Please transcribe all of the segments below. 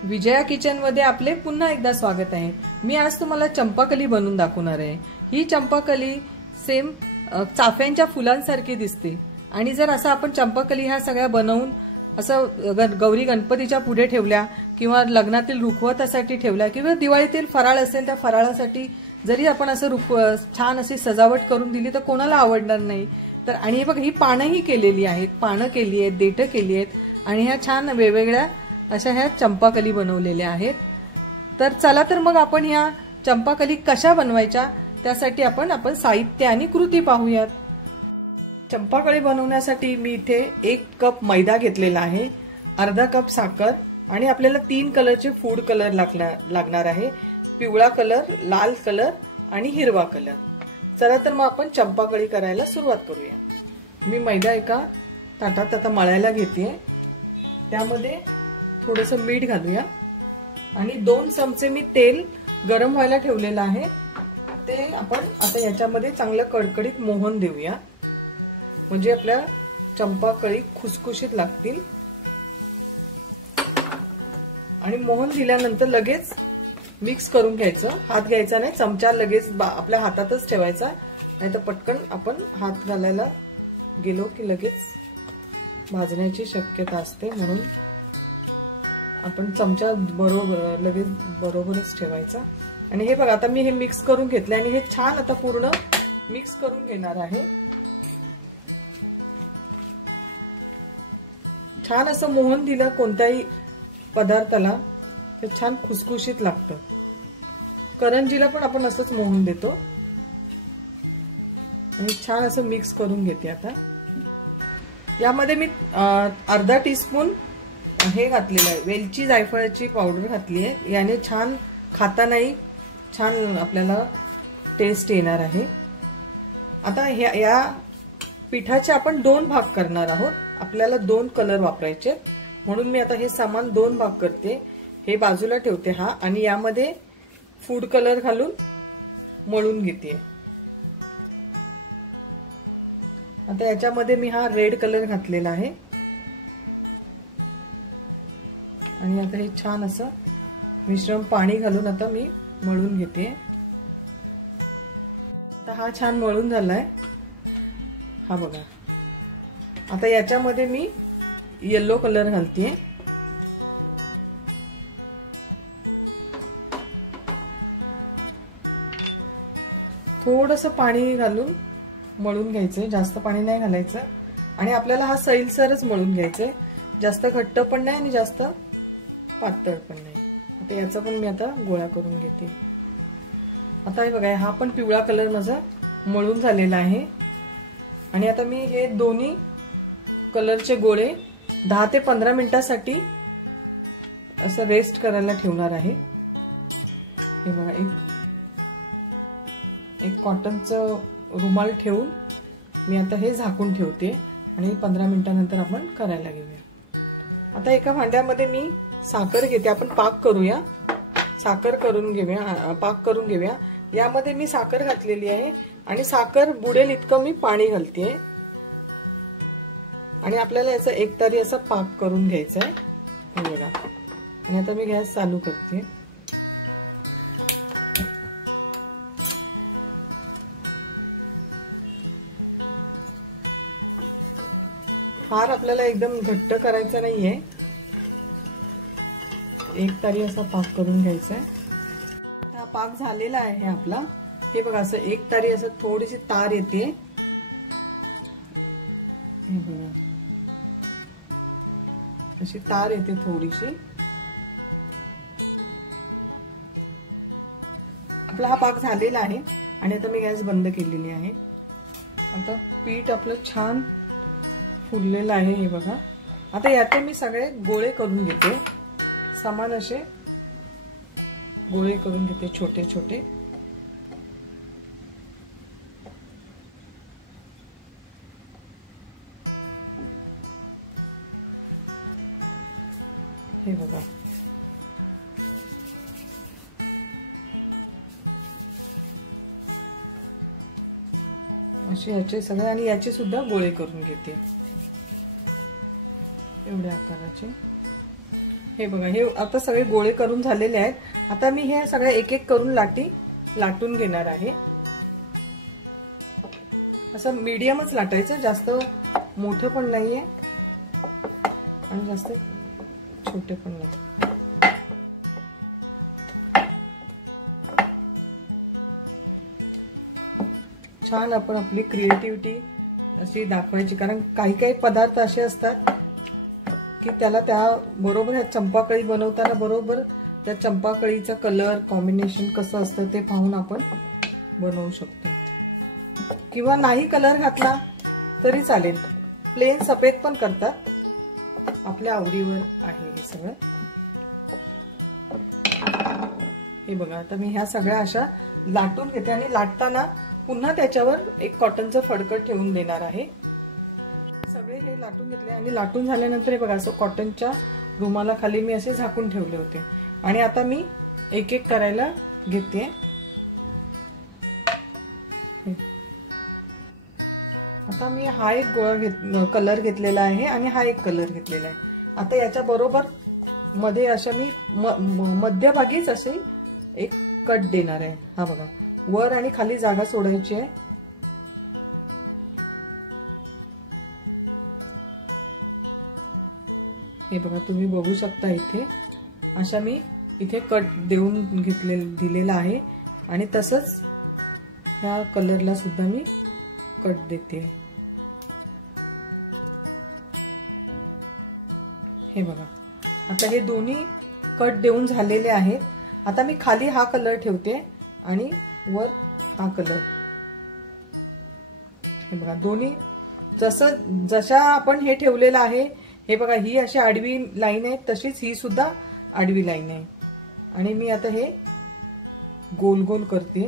Vijaya kitchen मध्ये आपले पुन्हा एकदा स्वागत आहे। मी आज तुम्हाला चंपाकली बनवून दाखवणार आहे। ही चंपाकली सेम चाफ्यांच्या फुलांसारखी दिसते आणि जर असं आपण चंपाकली ह्या सगळ्या बनवून असं गौरी गणपतीच्या पुढे ठेवल्या किंवा लग्नातील रुखवतासाठी ठेवल्या किंवा दिवाळीतील फराळ असेल त्या फराळासाठी जरी आपण असं छान अशी सजावट करून दिली तर कोणाला आवडणार नाही। तर आणि हे बघा ही पानंही केलेली आहेत, पानं केली आहेत, देठं केली आहेत आणि ह्या छान वेगवेगळ्या अशा ह्या चंपाकली बनवलेल्या आहेत। तर चला तर मग आपण ह्या चंपाकली कशा बनवायच्या त्यासाठी आपण साहित्य आणि कृती पाहूयात। चंपाकली बनवण्यासाठी मी इथे 1 कप मैदा घेतलेला आहे, अर्धा कप साखर आणि आपल्याला 3 कलरचे फूड कलर लागणार आहे, पिवळा कलर, लाल कलर आणि हिरवा कलर। चला तर मग आपण चंपाकली करायला सुरुवात करूया। मी मैदा एका ताटात आता मळायला घेतेय, त्यामध्ये थोडंसं मीठ घालूया आणि 2 चमचे मी तेल गरम व्हायला ठेवलेलं आहे, ते आपण आता याच्यामध्ये चांगलं कडकडीत मोहन देऊया, म्हणजे आपल्या चंपाकली खुसखुशीत लागतील। आणि मोहन दिल्यानंतर लगेच मिक्स करून घ्यायचं, हात घ्यायचा नाही, चमचा लगेच आपल्या हातातच ठेवायचा, नाहीतर पटकन आपण हात घालायला गेलो की लगेच भाजण्याची शक्यता असते, म्हणून आपण चमचा लगेच बरोबरच ठेवायचा। आणि हे बघा आता मी हे मिक्स करून घेतले आणि हे छान आता पूर्ण मिक्स करून घेणार आहे। छान असं मोहन दिलं कोणत्याही पदार्थाला ते छान खुसखुशीत लागतं। करंजीला पण आपण असंच मोहन देतो आणि छान असं मिक्स करून घेते। आता यामध्ये मी अर्धा टीस्पून हे घातलेलं आहे, वेलची जायफळाची पावडर घातली आहे, याने छान खातानाही छान आपल्याला टेस्ट येणार आहे। आता या पिठाचे आपण 2 भाग करणार आहोत, आपल्याला 2 कलर वापरायचे, म्हणून मी आता हे सामान 2 भाग करते, हे बाजूला ठेवते हा, आणि यामध्ये फूड कलर घालून मळून घेते। आता याच्यामध्ये मी हा रेड कलर घातलेला आहे आणि आता हे छान असं मिश्रण पाणी घालून आता मी मळून घेते। आता हा छान मळून झालाय, हा बघा। आता याच्यामध्ये मी येलो कलर घालते, थोडंसं पाणी घालून मळून घ्यायचंय, जास्त पाणी नाही घालायचं आणि आपल्याला हा सैलसरच मळून घ्यायचंय, जास्त घट्ट पण नाही आणि जास्त पातळ पण नाही। आता याचा पण मी आता गोळा करून घेते। आता हे बघा हा पण पिवळा कलर माझा मळून झालेला आहे आणि आता मी हे दोन्ही कलरचे गोळे 10 ते 15 मिनिटांसाठी असं रेस्ट करायला ठेवणार आहे। हे बघा एक कॉटनचं रुमाल ठेवून मी आता हे झाकून ठेवते आणि 15 मिनिटांनंतर आपण करायला घेऊया। आता एका भांड्यामध्ये मी साखर घेते, आपण पाक करूया, साखर करून घेऊया, पाक करून घेऊया। यामध्ये मी साखर घातलेली आहे आणि साखर बुडेल इतकं मी पाणी घालते आणि आपल्याला याचा एकतारी असा पाक करून घ्यायचा आहे, हे बघा। आणि आता मी गॅस चालू करते। फार आपल्याला एकदम घट्ट करायचं नाहीये, एक तारी असा पाक करून घ्यायचा आहे। हा पाक झालेला आहे आपला, हे बघा असं एक तारी असं थोडीशी तार येते, हे बघा अशी तार येते थोडीशी। आपला हा पाक झालेला आहे आणि आता मी गॅस बंद केलेली आहे। आता पीठ आपलं छान फुललेलं आहे, हे बघा। आता याचे मी सगळे गोळे करून घेते, समान असे गोळे करून घेते, छोटे छोटे। हे बघा असे याचे सगळे, आणि याचे सुद्धा गोळे करून घेते एवढ्या आकाराचे। हे बघा, हे आता सगळे गोळे करून झालेले आहेत। आता मी हे सगळे एक एक करून लाटून घेणार आहे। असं मीडियमच लाटायचं, जास्त मोठं पण नाहीये आणि जास्त छोटे पण नाही। छान आपण आपली क्रिएटिव्हिटी अशी दाखवायची, कारण काही काही पदार्थ असे असतात की त्याला त्या बरोबर चंपाकळी बनवताना बरोबर त्या चंपाकळीचा कलर कॉम्बिनेशन कसं असतं ते पाहून आपण बनवू शकतो, किंवा नाही कलर घातला तरी चालेल, प्लेन सफेद पण करतात, आपल्या आवडीवर आहे हे सगळं। हे बघा, आता मी ह्या सगळ्या अशा लाटून घेते आणि लाटताना पुन्हा त्याच्यावर एक कॉटनचं फडकं ठेवून देणार आहे। सगळे हे लाटून घेतले आणि लाटून झाल्यानंतर हे बघा, असं कॉटनच्या रुमाला खाली मी असे झाकून ठेवले होते आणि आता मी एक एक करायला घेते। आता मी हा एक गोळा कलर घेतलेला आहे आणि हा एक कलर घेतलेला आहे। आता याच्या बरोबर मध्ये अशा मी मध्यभागीच असे एक कट देणार आहे। हा बघा, वर आणि खाली जागा सोडायची आहे। हे बघा, तुम्ही बघू शकता इथे अशा मी इथे कट देऊन दिलेला आहे आणि तसंच ह्या कलरला सुद्धा मी कट देते। हे बघा, आता हे दोन्ही कट देऊन झालेले आहेत। आता मी खाली हा कलर ठेवते आणि वर हा कलर। हे बघा, दोन्ही जशा आपण हे ठेवलेलं आहे, हे बघा, ही अशी आडवी लाईन आहे, तशीच ही सुद्धा आडवी लाईन आहे आणि मी आता हे गोल गोल करते।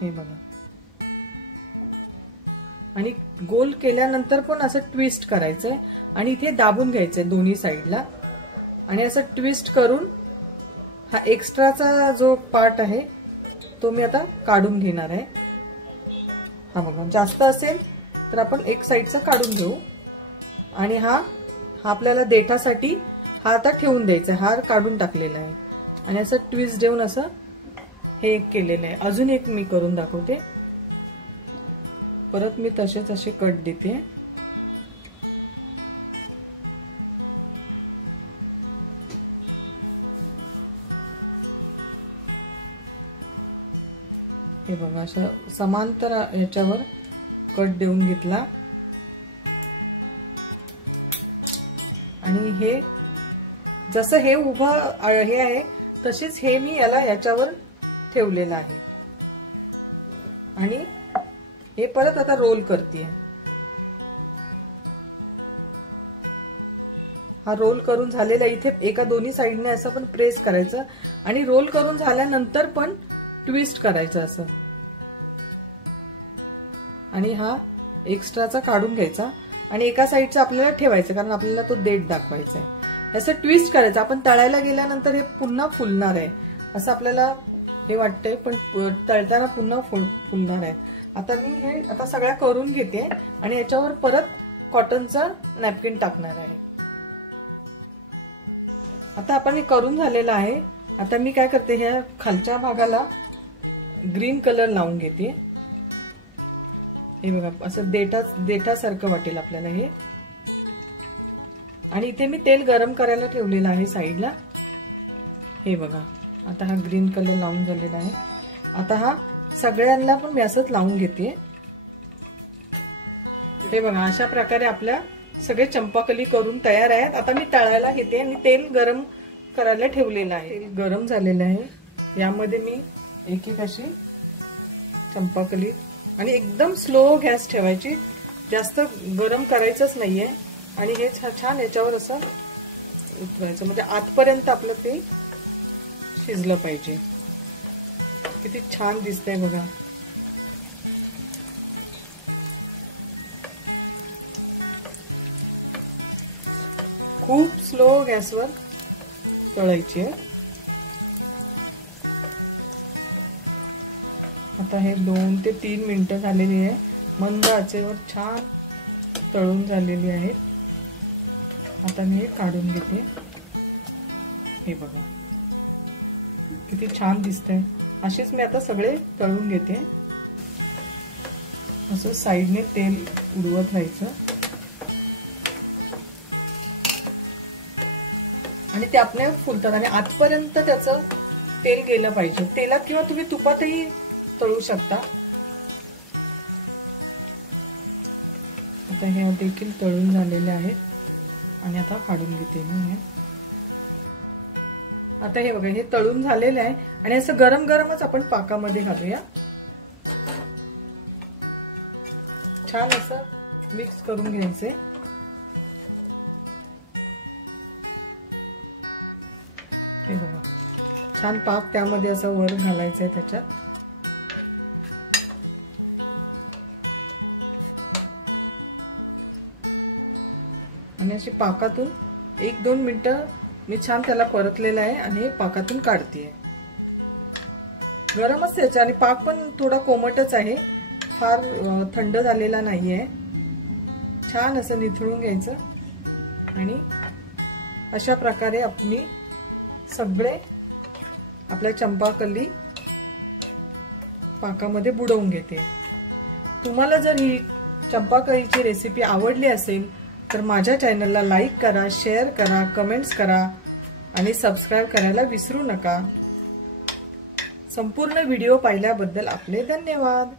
हे बघा, आणि गोल केल्यानंतर पण असं ट्विस्ट करायचंय आणि इथे दाबून घ्यायचंय दोन्ही साईडला आणि असं ट्विस्ट करून हा एक्स्ट्राचा जो पार्ट आहे तो मी आता काढून घेणार आहे। हा बघा, जास्त असेल तर आपण एक साईडचा काढून घेऊ आणि हा आपल्याला देठासाठी हा आता ठेवून द्यायचा, हा काढून टाकलेला आहे आणि असं ट्विस्ट देऊन असं हे एक केलेलं आहे। अजून एक मी करून दाखवते, परत मी तसेच असे कट देते। हे बघा, अशा समांतर याच्यावर कट देऊन घेतला आणि हे जसं हे उभं हे आहे तशीच हे मी याच्यावर ठेवलेलं आहे आणि हे परत आता रोल करते। हा रोल करून झालेला, इथे एका दोन्ही साइडने असं पण प्रेस करायचं आणि रोल करून झाल्यानंतर पण ट्विस्ट करायचं असं आणि हा एक्स्ट्राचा काढून घ्यायचा आणि एका साइडचा आपल्याला ठेवायचं, कारण आपल्याला तो देठ दाखवायचा आहे। असं ट्विस्ट करायचं, आपण तळायला गेल्यानंतर हे पुन्हा फुलणार आहे असं आपल्याला हे वाटतंय, पण तळताना पुन्हा फुलणार आहे। आता मी हे आता सगळ्या करून घेते आणि याच्यावर परत कॉटनचा नॅपकिन टाकणार आहे। आता आपण हे करून झालेलं आहे। आता मी काय करते, ह्या खालच्या भागाला ग्रीन कलर लावून घेते। हे बघा, असं देठासारखं वाटेल आपल्याला हे, आणि इथे मी तेल गरम करायला ठेवलेलं आहे साईडला। हे बघा, आता हा ग्रीन कलर लावून झालेला आहे। आता हा सगळ्यांना पण मी असंच लावून घेते। हे बघा, अशा प्रकारे आपल्या सगळे चंपाकली करून तयार आहेत। आता मी तळायला घेते आणि तेल गरम करायला ठेवलेलं आहे। गरम झालेलं आहे, यामध्ये मी एक एक अशी चंपाकली आणि एकदम स्लो गॅस ठेवायची, जास्त गरम करायचंच नाहीये आणि हे छान याच्यावर असं उतरायचं, म्हणजे आतपर्यंत आपलं ते शिजलं पाहिजे। किती छान दिसतंय बघा। खूप स्लो गॅसवर तळायची आहे। आता हे 2 ते 3 मिनिटं झालेली आहे, मंद आचेवर छान तळून झालेली आहेत। आता मी हे काढून घेते। हे बघा किती छान दिसतंय. असेच मी आता सगळे तळून घेते. असं साईडने तेल उडवत राहायचं आणि ते आपल्या फुलतात आणि आतपर्यंत त्याचं तेल गेलं पाहिजे. तेलात किंवा तुम्ही तुपातही तळू शकता. आता हे देखील तळून झालेले आहेत आणि आता काढून घेते मी हे. आता हे बघा हे तळून झालेलं आहे आणि असं गरम गरमच आपण पाकामध्ये घालूया. छान असं मिक्स करून घ्यायचे. हे बघा छान पाक त्यामध्ये असं वर घालायचंय त्याच्यात. आणि अशी पाकातून 1-2 मिनिटं मी छान त्याला परतलेलं आहे आणि पाकातून काढतेय. गरमच त्याचा आणि पाक पण थोडा कोमटच आहे, फार थंड झालेला नाहीये. छान असं निथळून घ्यायचं आणि अशा प्रकारे आपण सगळे आपल्या चंपाकली पाकामध्ये बुडवून घेते. तुम्हाला जर ही चंपाकलीची रेसिपी आवडली असेल तर माझ्या चॅनलला लाईक करा, शेअर करा, कमेंट्स करा आणि सबस्क्राइब करायला विसरू नका. संपूर्ण व्हिडिओ पाहिल्याबद्दल आपले धन्यवाद.